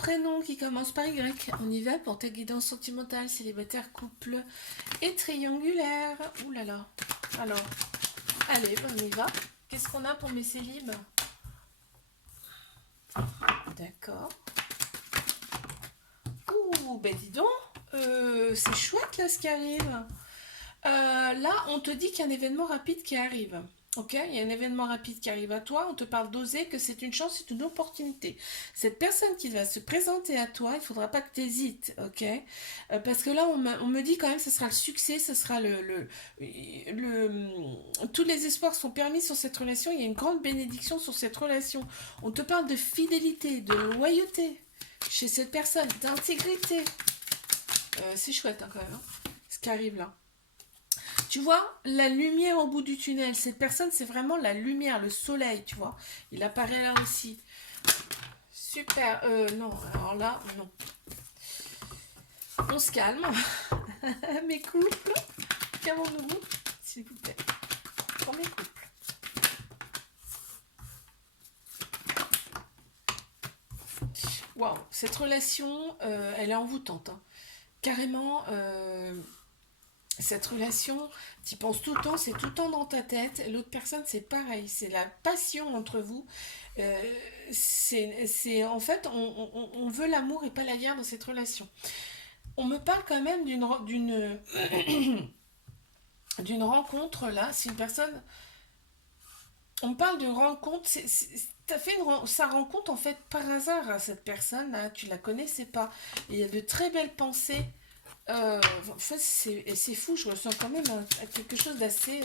prénom qui commence par Y. On y va pour ta guidance sentimentale, célibataire, couple et triangulaire. Ouh là là. Alors, allez, on y va. Qu'est-ce qu'on a pour mes célibes? D'accord. Ouh, ben dis donc. C'est chouette là ce qui arrive. Là, on te dit qu'il y a un événement rapide qui arrive. Ok, il y a un événement rapide qui arrive à toi, on te parle d'oser, que c'est une chance, c'est une opportunité. Cette personne qui va se présenter à toi, il ne faudra pas que tu hésites, ok. Parce que là, on me dit quand même que ce sera le succès, ce sera tous les espoirs sont permis sur cette relation, il y a une grande bénédiction sur cette relation. On te parle de fidélité, de loyauté chez cette personne, d'intégrité. C'est chouette hein, quand même, hein, ce qui arrive là. Tu vois, la lumière au bout du tunnel, cette personne, c'est vraiment la lumière, le soleil, tu vois. Il apparaît là aussi. Super. Non, alors là, non. On se calme. Mes couples, calmons-nous, s'il vous plaît. Pour mes couples. Waouh, cette relation, elle est envoûtante. Hein. Carrément, cette relation, tu y penses tout le temps, c'est tout le temps dans ta tête. L'autre personne, c'est pareil, c'est la passion entre vous. En fait, on veut l'amour et pas la guerre dans cette relation. On me parle quand même d'une rencontre là. C'est une personne. On me parle d'une rencontre. T'as fait sa rencontre en fait par hasard à cette personne là. Tu la connaissais pas. Et il y a de très belles pensées. En fait, c'est fou. Je ressens quand même quelque chose d'assez.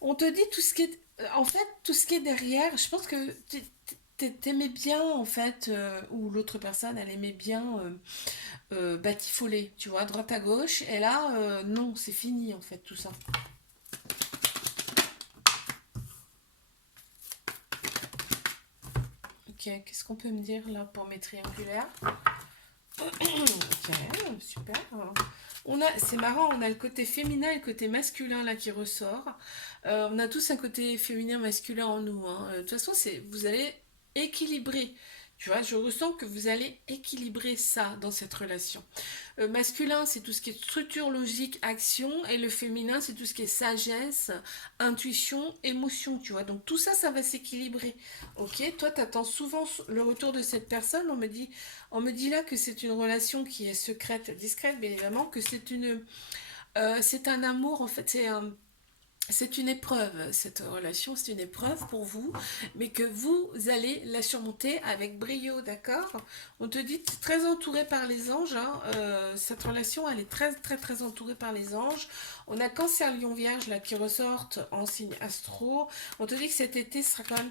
On te dit tout ce qui est. En fait, tout ce qui est derrière. Je pense que t'aimais bien en fait, ou l'autre personne, elle aimait bien batifoler, tu vois, à droite à gauche. Et là, non, c'est fini en fait tout ça. Ok, qu'est-ce qu'on peut me dire là pour mes triangulaires? Ok, super. C'est marrant, on a le côté féminin et le côté masculin là qui ressort. On a tous un côté féminin masculin en nous. Hein. De toute façon, vous allez équilibrer. Tu vois, je ressens que vous allez équilibrer ça dans cette relation. Masculin, c'est tout ce qui est structure logique, action, et le féminin, c'est tout ce qui est sagesse, intuition, émotion, tu vois. Donc tout ça, ça va s'équilibrer. Ok, toi, tu attends souvent le retour de cette personne. On me dit là que c'est une relation qui est secrète, discrète, bien évidemment, que c'est un amour, en fait, c'est une épreuve, cette relation, c'est une épreuve pour vous, mais que vous allez la surmonter avec brio, d'accord? On te dit très entouré par les anges, hein, cette relation, elle est très, très, très entourée par les anges. On a Cancer, Lion, Vierge, là, qui ressortent en signe astro. On te dit que cet été sera quand même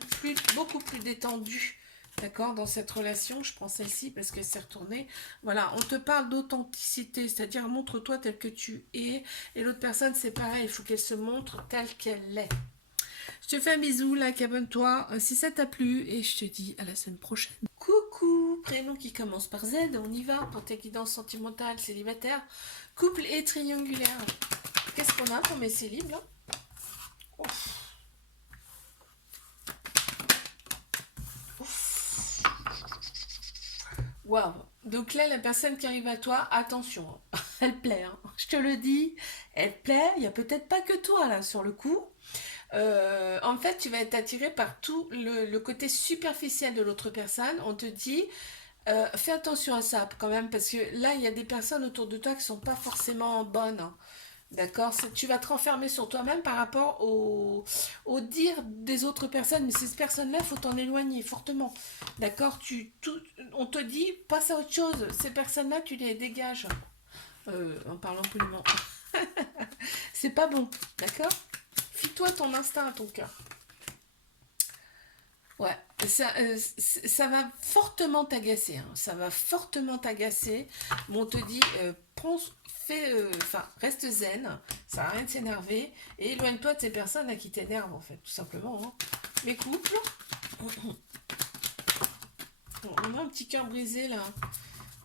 beaucoup plus détendu. D'accord, dans cette relation, je prends celle-ci parce que c'est retourné. Voilà, on te parle d'authenticité, c'est-à-dire montre-toi tel que tu es. Et l'autre personne, c'est pareil, il faut qu'elle se montre telle qu'elle est. Je te fais un bisou, like, abonne-toi si ça t'a plu et je te dis à la semaine prochaine. Coucou, prénom qui commence par Z, on y va pour tes guidances sentimentales, célibataire, couple et triangulaire. Qu'est-ce qu'on a pour mes célibes là? Ouf. Ouf. Waouh. Donc là, la personne qui arrive à toi, attention, hein. Elle plaît, hein. Je te le dis, elle plaît. Il n'y a peut-être pas que toi là sur le coup. En fait, tu vas être attiré par tout le côté superficiel de l'autre personne. On te dit, fais attention à ça quand même, parce que là, il y a des personnes autour de toi qui sont pas forcément bonnes. Hein. D'accord? Tu vas te renfermer sur toi-même par rapport au dire des autres personnes, mais ces personnes-là, il faut t'en éloigner fortement. D'accord? On te dit, passe à autre chose. Ces personnes-là, tu les dégages. En parlant poliment. C'est pas bon. D'accord? Fie-toi ton instinct à ton cœur. Ouais, ça va fortement t'agacer. Hein. Ça va fortement t'agacer. Mais on te dit, reste zen. Ça sert à rien de s'énerver. Et éloigne-toi de ces personnes là qui t'énervent, en fait, tout simplement. Hein. Mes couples, on a un petit cœur brisé là.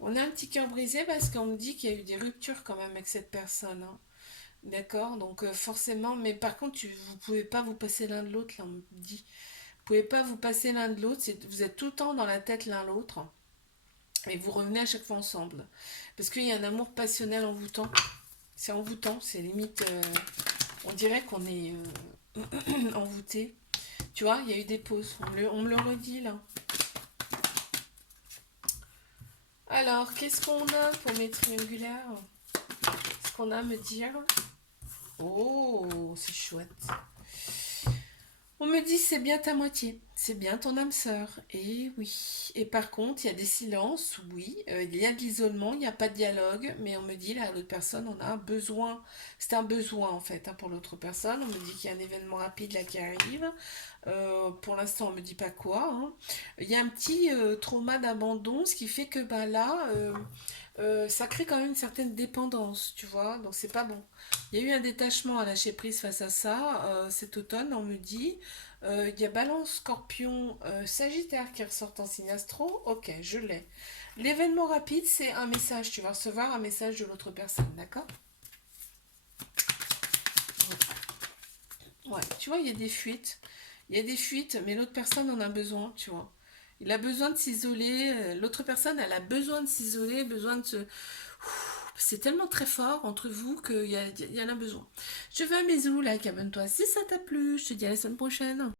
On a un petit cœur brisé parce qu'on me dit qu'il y a eu des ruptures quand même avec cette personne. Hein. D'accord, donc forcément, mais par contre, vous pouvez pas vous passer l'un de l'autre, là, on me dit. pouvez pas vous passer l'un de l'autre, vous êtes tout le temps dans la tête l'un l'autre. Et vous revenez à chaque fois ensemble. Parce qu'il y a un amour passionnel envoûtant. C'est envoûtant, c'est limite... on dirait qu'on est envoûté. Tu vois, il y a eu des pauses. On me le redit là. Alors, qu'est-ce qu'on a pour mes triangulaires? Qu'est-ce qu'on a à me dire? Oh, c'est chouette. On me dit c'est bien ta moitié, c'est bien ton âme sœur. Et oui. Et par contre, il y a des silences, oui. Il y a de l'isolement, il n'y a pas de dialogue. Mais on me dit là, l'autre personne, on a un besoin. C'est un besoin en fait, hein, pour l'autre personne. On me dit qu'il y a un événement rapide là qui arrive. Pour l'instant, on me dit pas quoi, hein. Il y a un petit trauma d'abandon, ce qui fait que bah là, ça crée quand même une certaine dépendance, tu vois. Donc c'est pas bon. Il y a eu un détachement à lâcher prise face à ça cet automne, on me dit. Il y a Balance, Scorpion, Sagittaire qui ressortent en signe astro. Ok, je l'ai. L'événement rapide, c'est un message. Tu vas recevoir un message de l'autre personne, d'accord? Ouais, tu vois, il y a des fuites. Il y a des fuites, mais l'autre personne en a besoin, tu vois. Il a besoin de s'isoler. L'autre personne, elle a besoin de s'isoler, besoin de se... C'est tellement très fort entre vous qu'il y en a besoin. Je te fais un bisou, like, abonne-toi si ça t'a plu. Je te dis à la semaine prochaine.